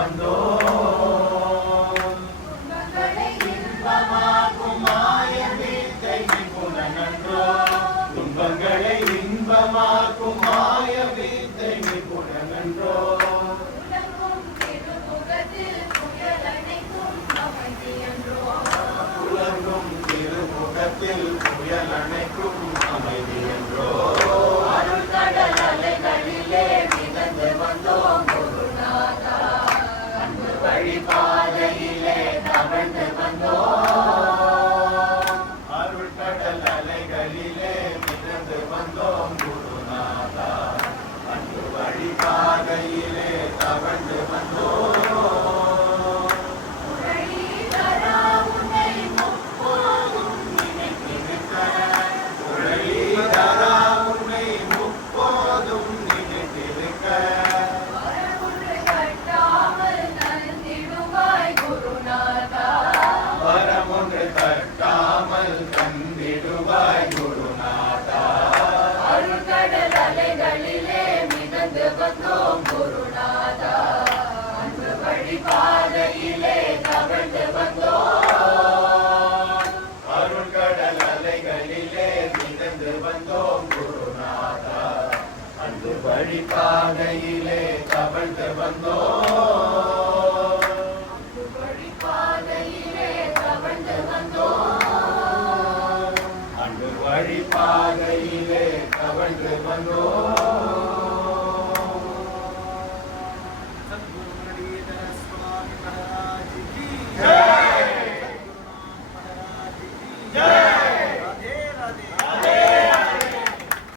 வந்தோம். துன்பங்களை இன்பமாக்கும் மாய வித்தை நிபுணனன்றோ, துன்பங்களை இன்பமாக்கும் மாய வித்தை நிபுணனன்றோ. உலகும் திருமுகத்தில் புயல் அணைக்கும் அமைதி என்றோ. அருள்கடல் அலைகளிலே மிதந்து வந்தோம் குருநாதா, அன்பு வழிபாதையிலே தவழ்ந்து வந்தோம். அருள்கடல் அலைகளிலே மிதந்து வந்தோம் குருநாதா, அன்பு வழிபாதையிலே தவழ்ந்து வந்தோம். வரமொன்று தட்டாமல் தந்திடுவாய் குருநாதா. அருள்கடல் அலைகளிலே மிதந்து வந்தோம் குருநாதா, அன்பு வழிபாதையிலே தவழ்ந்து வந்தோம். அருள்கடல் அலைகளிலே மிதந்து வந்தோம் குருநாதா, அன்பு வழிபாதையிலே தவழ்ந்து வந்தோம்.